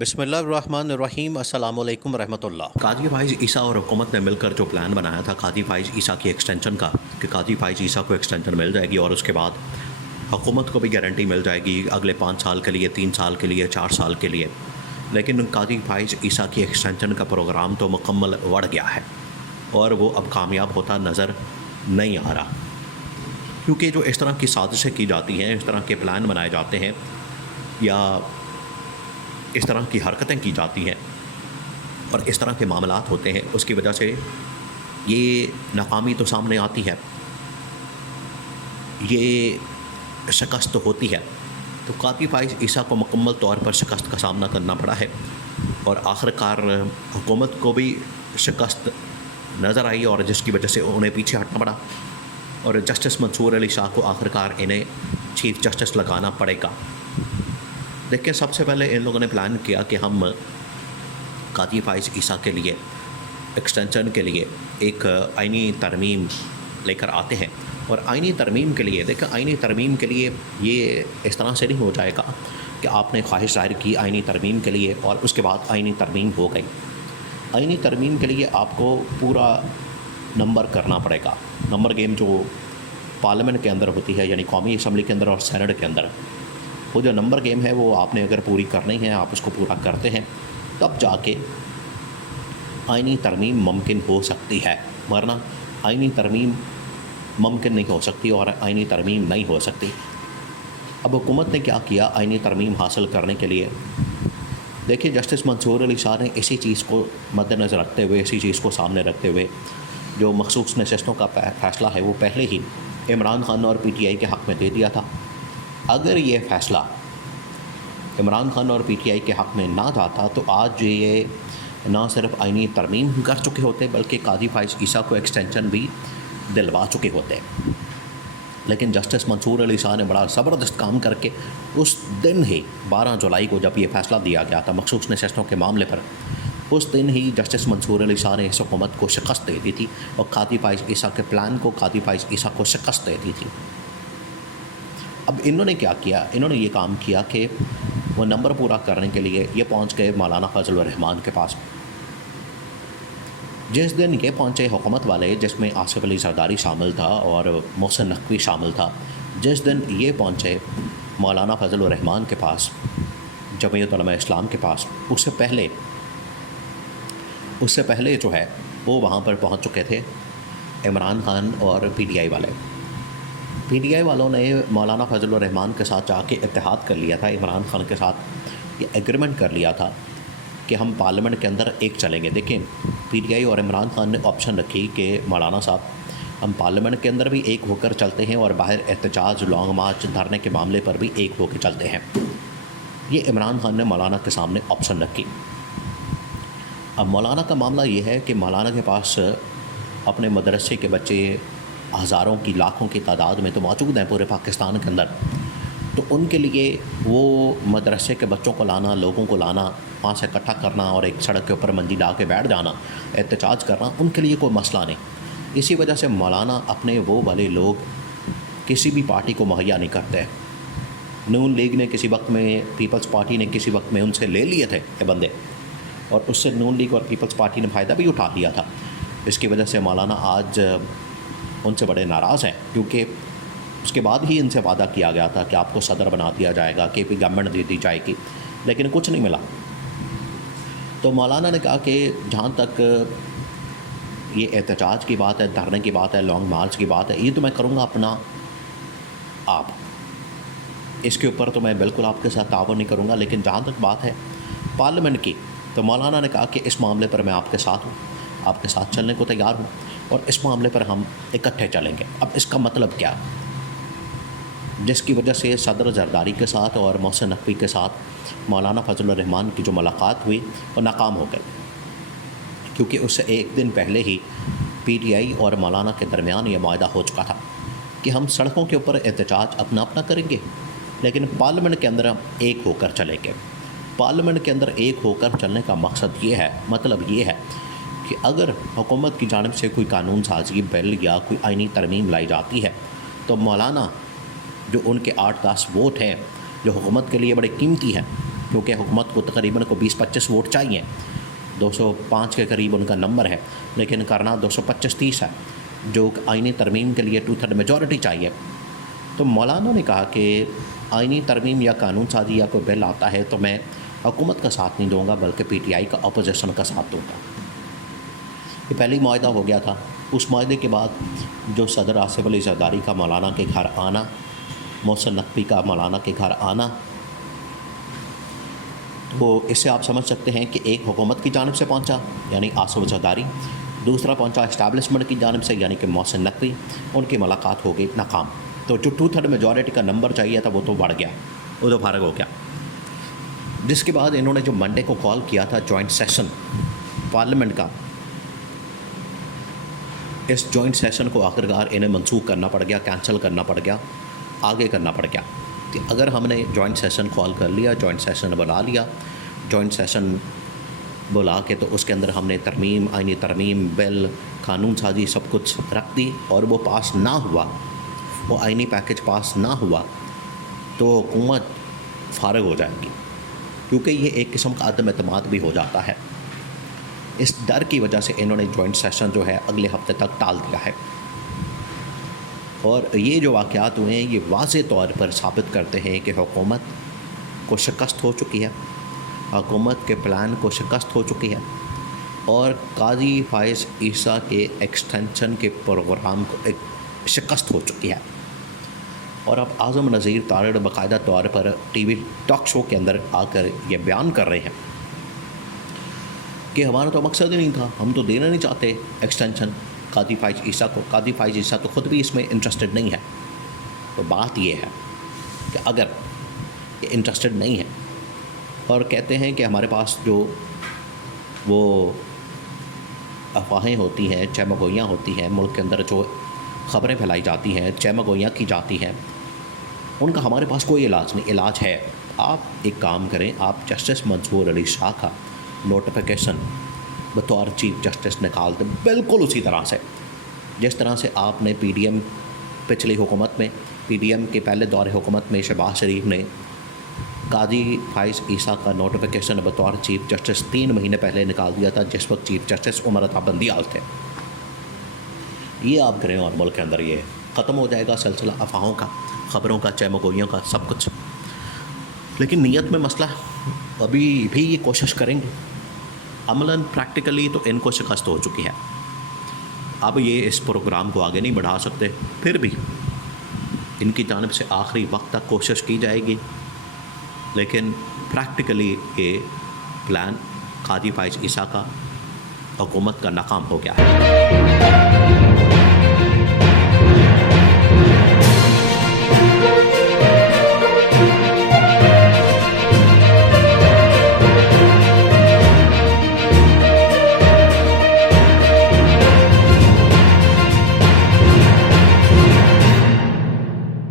بسم اللہ الرحمن الرحیم، السلام علیکم ورحمۃ اللہ۔ قاضی فائز عیسیٰ اور حکومت نے مل کر جو پلان بنایا تھا قاضی فائز عیسیٰ کی ایکسٹینشن کا، کہ قاضی فائز عیسیٰ کو ایکسٹینشن مل جائے گی اور اس کے بعد حکومت کو بھی گارنٹی مل جائے گی اگلے 5 سال کے لیے، 3 سال کے لیے، 4 سال کے لیے، لیکن قاضی فائز عیسیٰ کی ایکسٹینشن کا پروگرام تو مکمل اڑ گیا ہے اور وہ اب کامیاب ہوتا نظر نہیں آ رہا، کیونکہ جو اس طرح کی سازشیں کی جاتی ہیں، اس طرح کے پلان بنائے جاتے ہیں یا اس طرح کی حرکتیں کی جاتی ہیں اور اس طرح کے معاملات ہوتے ہیں، اس کی وجہ سے یہ ناکامی تو سامنے آتی ہے، یہ شکست ہوتی ہے۔ تو قاضی فائز عیسیٰ کو مکمل طور پر شکست کا سامنا کرنا پڑا ہے اور آخر کار حکومت کو بھی شکست نظر آئی اور جس کی وجہ سے انہیں پیچھے ہٹنا پڑا اور جسٹس منصور علی شاہ کو آخر کار انہیں چیف جسٹس لگانا پڑے گا۔ دیکھیں، سب سے پہلے ان لوگوں نے پلان کیا کہ ہم قاضی فائز عیسیٰ کے لیے ایکسٹینشن کے لیے ایک آئینی ترمیم لے کر آتے ہیں، اور آئینی ترمیم کے لیے دیکھیں، آئینی ترمیم کے لیے یہ اس طرح سے نہیں ہو جائے گا کہ آپ نے خواہش ظاہر کی آئینی ترمیم کے لیے اور اس کے بعد آئینی ترمیم ہو گئی۔ آئینی ترمیم کے لیے آپ کو پورا نمبر کرنا پڑے گا، نمبر گیم جو پارلیمنٹ کے اندر ہوتی ہے، یعنی قومی اسمبلی کے اندر اور سینٹ کے اندر، وہ جو نمبر گیم ہے وہ آپ نے اگر پوری کرنی ہے، آپ اس کو پورا کرتے ہیں تب جا کے آئینی ترمیم ممکن ہو سکتی ہے، ورنہ آئینی ترمیم ممکن نہیں ہو سکتی اور آئینی ترمیم نہیں ہو سکتی۔ اب حکومت نے کیا کیا آئینی ترمیم حاصل کرنے کے لیے؟ دیکھیے، جسٹس منصور علی شاہ نے اسی چیز کو مد نظر رکھتے ہوئے، اسی چیز کو سامنے رکھتے ہوئے جو مخصوص نشستوں کا فیصلہ ہے وہ پہلے ہی عمران خان اور پی ٹی آئی کے حق میں دے دیا تھا۔ اگر یہ فیصلہ عمران خان اور پی ٹی آئی کے حق میں نہ جاتا تو آج یہ نہ صرف آئینی ترمیم کر چکے ہوتے بلکہ قاضی فائز عیسیٰ کو ایکسٹینشن بھی دلوا چکے ہوتے۔ لیکن جسٹس منصور علی شاہ نے بڑا زبردست کام کر کے اس دن ہی 12 جولائی کو جب یہ فیصلہ دیا گیا تھا مخصوص نشستوں کے معاملے پر، اس دن ہی جسٹس منصور علی شاہ نے اس حکومت کو شکست دے دی تھی اور قاضی فائز عیسیٰ کے پلان کو، قاضی فائز عیسیٰ کو شکست دے دی تھی۔ اب انہوں نے کیا کیا؟ انہوں نے یہ کام کیا کہ وہ نمبر پورا کرنے کے لیے یہ پہنچ گئے مولانا فضل الرحمان کے پاس۔ جس دن یہ پہنچے حکومت والے، جس میں آصف علی زرداری شامل تھا اور محسن نقوی شامل تھا، جس دن یہ پہنچے مولانا فضل الرحمان کے پاس، جمعیت علماء اسلام کے پاس، اس سے پہلے جو ہے وہ وہاں پر پہنچ چکے تھے عمران خان اور پی ٹی آئی والے۔ پی ٹی آئی والوں نے مولانا فضل الرحمان کے ساتھ جا کے اتحاد کر لیا تھا، عمران خان کے ساتھ یہ ایگریمنٹ کر لیا تھا کہ ہم پارلیمنٹ کے اندر ایک چلیں گے۔ دیکھیں، پی ٹی آئی اور عمران خان نے آپشن رکھی کہ مولانا صاحب ہم پارلیمنٹ کے اندر بھی ایک ہو کر چلتے ہیں اور باہر احتجاج، لانگ مارچ، دھرنے کے معاملے پر بھی ایک ہو کے چلتے ہیں۔ یہ عمران خان نے مولانا کے سامنے آپشن رکھی۔ اب مولانا کا معاملہ یہ ہے کہ مولانا کے پاس اپنے مدرسے کے بچے ہزاروں کی، لاکھوں کی تعداد میں تو موجود ہیں پورے پاکستان کے اندر، تو ان کے لیے وہ مدرسے کے بچوں کو لانا، لوگوں کو لانا، وہاں سے اکٹھا کرنا اور ایک سڑک کے اوپر منجی ڈال کے بیٹھ جانا، احتجاج کرنا، ان کے لیے کوئی مسئلہ نہیں۔ اسی وجہ سے مولانا اپنے وہ والے لوگ کسی بھی پارٹی کو مہیا نہیں کرتے۔ نون لیگ نے کسی وقت میں، پیپلز پارٹی نے کسی وقت میں ان سے لے لیے تھے یہ بندے، اور اس سے نون لیگ اور پیپلز پارٹی نے فائدہ بھی اٹھا لیا تھا۔ اس کی وجہ سے مولانا آج ان سے بڑے ناراض ہیں، کیونکہ اس کے بعد ہی ان سے وعدہ کیا گیا تھا کہ آپ کو صدر بنا دیا جائے گا، کے پی گورنمنٹ دے دی جائے گی، لیکن کچھ نہیں ملا۔ تو مولانا نے کہا کہ جہاں تک یہ احتجاج کی بات ہے، دھرنے کی بات ہے، لانگ مارچ کی بات ہے، یہ تو میں کروں گا اپنا آپ، اس کے اوپر تو میں بالکل آپ کے ساتھ تعاون نہیں کروں گا، لیکن جہاں تک بات ہے پارلیمنٹ کی، تو مولانا نے کہا کہ اس معاملے پر میں آپ کے ساتھ ہوں، آپ کے ساتھ چلنے کو تیار ہوں اور اس معاملے پر ہم اکٹھے چلیں گے۔ اب اس کا مطلب کیا؟ جس کی وجہ سے صدر زرداری کے ساتھ اور محسن نقوی کے ساتھ مولانا فضل الرحمان کی جو ملاقات ہوئی وہ ناکام ہو گئی، کیونکہ اس سے ایک دن پہلے ہی پی ٹی آئی اور مولانا کے درمیان یہ معاہدہ ہو چکا تھا کہ ہم سڑکوں کے اوپر احتجاج اپنا کریں گے، لیکن پارلیمنٹ کے اندر ہم ایک ہو کر چلیں گے۔ پارلیمنٹ کے اندر ایک ہو کر چلنے کا مقصد یہ ہے، مطلب یہ ہے کہ اگر حکومت کی جانب سے کوئی قانون سازی بل یا کوئی آئینی ترمیم لائی جاتی ہے تو مولانا جو ان کے 8-10 ووٹ ہیں جو حکومت کے لیے بڑے قیمتی ہیں، کیونکہ حکومت کو تقریباً 20-25 ووٹ چاہیے. 205 کے قریب ان کا نمبر ہے، لیکن کرنا 225-30 ہے، جو آئینی ترمیم کے لیے 2/3 میجورٹی چاہیے. تو مولانا نے کہا کہ آئینی ترمیم یا قانون سازی یا کوئی بل آتا ہے تو میں حکومت کا ساتھ نہیں دوں گا بلکہ پی ٹی آئی کا اپوزیشن کا ساتھ دوں گا. یہ پہلی معاہدہ ہو گیا تھا. اس معاہدے کے بعد جو صدر آصف علی زرداری کا مولانا کے گھر آنا، محسن نقوی کا مولانا کے گھر آنا، تو اس سے آپ سمجھ سکتے ہیں کہ ایک حکومت کی جانب سے پہنچا یعنی آصف زرداری، دوسرا پہنچا اسٹیبلشمنٹ کی جانب سے یعنی کہ محسن نقوی. ان کی ملاقات ہو گئی ناکام. تو جو 2/3 میجورٹی کا نمبر چاہیے تھا وہ تو بڑھ گیا، وہ تو فارغ ہو گیا. جس کے بعد انہوں نے جو منڈے کو کال کیا تھا جوائنٹ سیشن پارلیمنٹ کا، اس جوائنٹ سیشن کو آخرکار انہیں منسوخ کرنا پڑ گیا، کینسل کرنا پڑ گیا، آگے کرنا پڑ گیا. کہ اگر ہم نے جوائنٹ سیشن کال کر لیا، جوائنٹ سیشن بلا لیا، جوائنٹ سیشن بلا کے تو اس کے اندر ہم نے ترمیم، آئینی ترمیم، بل، قانون سازی سب کچھ رکھ دی اور وہ پاس نہ ہوا، وہ آئینی پیکج پاس نہ ہوا تو حکومت فارغ ہو جائے گی، کیونکہ یہ ایک قسم کا عدم اعتماد بھی ہو جاتا ہے. اس ڈر کی وجہ سے انہوں نے جوائنٹ سیشن جو ہے اگلے ہفتے تک ٹال دیا ہے. اور یہ جو واقعات ہوئے ہیں یہ واضح طور پر ثابت کرتے ہیں کہ حکومت کو شکست ہو چکی ہے، حکومت کے پلان کو شکست ہو چکی ہے، اور قاضی فائز عیسیٰ کے ایکسٹینشن کے پروگرام کو ایک شکست ہو چکی ہے. اور اب اعظم نذیر تارڑ باقاعدہ طور پر ٹی وی ٹاک شو کے اندر آ کر یہ بیان کر رہے ہیں کہ ہمارا تو مقصد ہی نہیں تھا، ہم تو دینا نہیں چاہتے ایکسٹینشن قاضی فائز عیسیٰ کو. قاضی فائز عیسیٰ تو خود بھی اس میں انٹرسٹڈ نہیں ہے. تو بات یہ ہے کہ اگر یہ انٹرسٹڈ نہیں ہے اور کہتے ہیں کہ ہمارے پاس جو وہ افواہیں ہوتی ہیں، چہمگوئیاں ہوتی ہیں، ملک کے اندر جو خبریں پھیلائی جاتی ہیں، چہمگوئیاں کی جاتی ہیں، ان کا ہمارے پاس کوئی علاج نہیں. علاج ہے، آپ ایک کام کریں، آپ جسٹس منصور علی شاہ کا نوٹیفیکیشن بطور چیف جسٹس نکال دیں، بالکل اسی طرح سے جس طرح سے آپ نے پی ڈی ایم پچھلی حکومت میں، پی ڈی ایم کے پہلے دور حکومت میں شہباز شریف نے قاضی فائز عیسیٰ کا نوٹیفیکیشن بطور چیف جسٹس 3 مہینے پہلے نکال دیا تھا، جس وقت چیف جسٹس عمر عطا بندیال تھے. یہ آپ کریں اور ملک کے اندر یہ ختم ہو جائے گا سلسلہ افواہوں کا، خبروں کا، چہمگوئیوں کا، سب کچھ. لیکن نیت میں مسئلہ، ابھی بھی یہ کوشش کریں گے. عملاً پریکٹیکلی تو ان کو شکست ہو چکی ہے، اب یہ اس پروگرام کو آگے نہیں بڑھا سکتے. پھر بھی ان کی جانب سے آخری وقت تک کوشش کی جائے گی، لیکن پریکٹیکلی یہ پلان قاضی فائز عیسیٰ کا حکومت کا ناکام ہو گیا ہے.